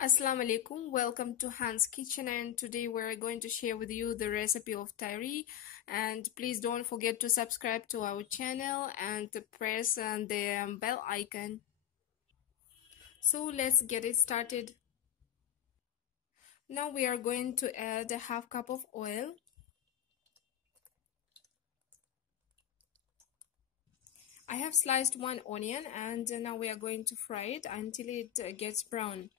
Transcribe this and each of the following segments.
Assalamu alaikum, welcome to Han's Kitchen, and today we're going to share with you the recipe of Tahiri. And please don't forget to subscribe to our channel and to press the bell icon. So let's get it started. Now we are going to add a half cup of oil. I have sliced one onion, and now we are going to fry it until it gets brown.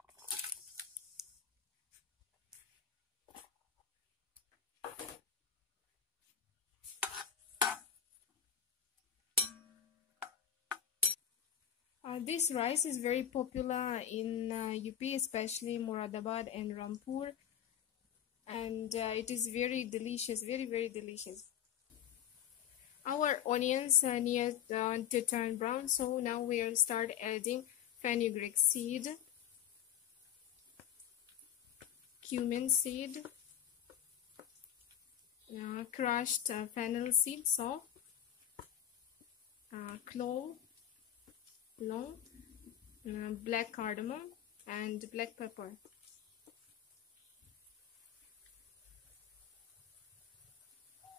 This rice is very popular in UP, especially Moradabad and Rampur, and it is very delicious, very delicious. Our onions are near to turn brown, so now we'll start adding fenugreek seed, cumin seed, crushed fennel seed, so clove, long, black cardamom, and black pepper.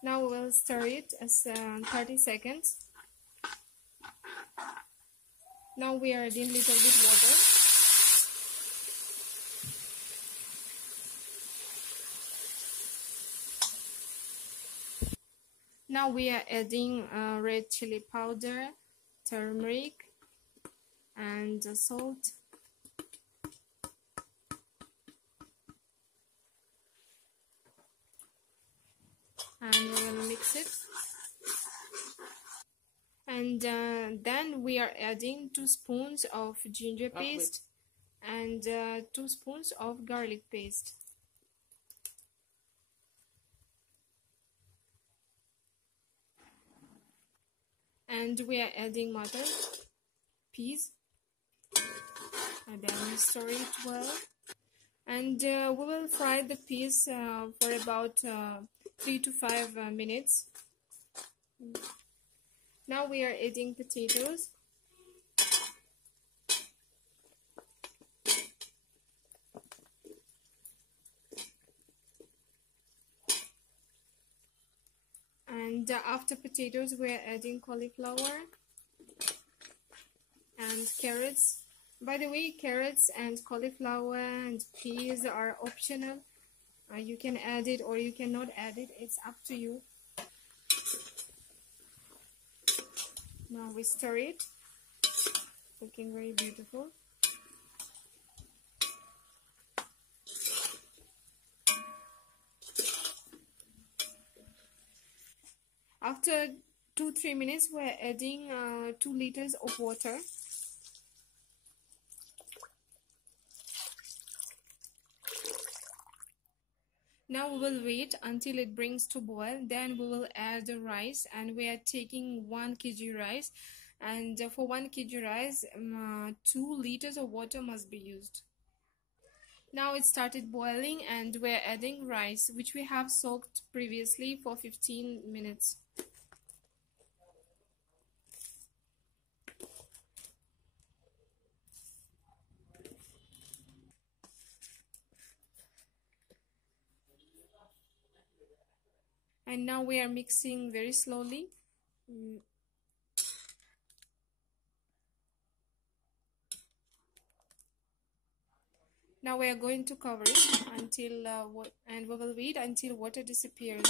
Now we'll stir it as 30 seconds. Now we are adding little bit water. Now we are adding red chili powder, turmeric, and salt. And we will mix it. And then we are adding 2 spoons of ginger paste and 2 spoons of garlic paste. And we are adding mutton, peas, and then stir it well. And we will fry the peas for about 3 to 5 minutes. Now we are adding potatoes. And after potatoes, we are adding cauliflower and carrots. By the way, carrots and cauliflower and peas are optional. You can add it or you cannot add it. It's up to you. Now we stir it. Looking very beautiful. After 2-3 minutes, we're adding 2 liters of water. Now we will wait until it brings to boil. Then we will add the rice, and we are taking 1 kg rice. And for 1 kg rice, 2 liters of water must be used. Now it started boiling, and we're adding rice, which we have soaked previously for 15 minutes. And now we are mixing very slowly. Now we are going to cover it until and we will wait until water disappears.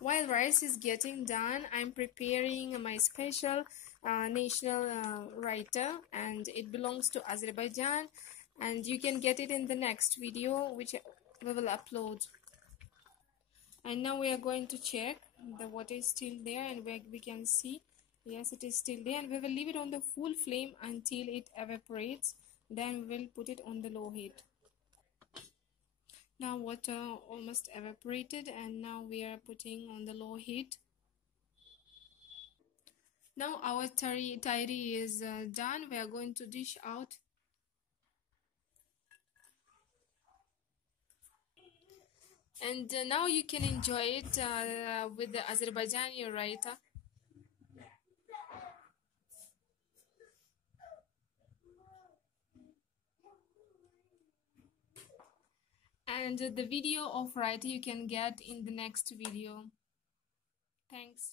While rice is getting done, I'm preparing my special national raita, and it belongs to Azerbaijan, and you can get it in the next video which we will upload. And now we are going to check. The water is still there, and we can see, yes, it is still there, and we will leave it on the full flame until it evaporates. Then we will put it on the low heat. Now water almost evaporated, and now we are putting on the low heat. Now our tahiri is done. We are going to dish out. And now you can enjoy it with the Azerbaijani raita. and the video of raita you can get in the next video. Thanks.